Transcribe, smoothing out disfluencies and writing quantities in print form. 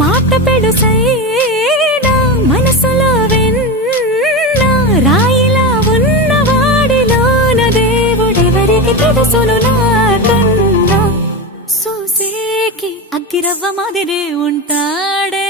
మాట పెడుసైనా మనసులో వెన్న రాయిలా ఉన్నవాడిలోన దేవుడెవరికి తెలుసును నాకన్నా. సూసేకి అగ్గిరవ్వ మాదిరే ఉంటాడే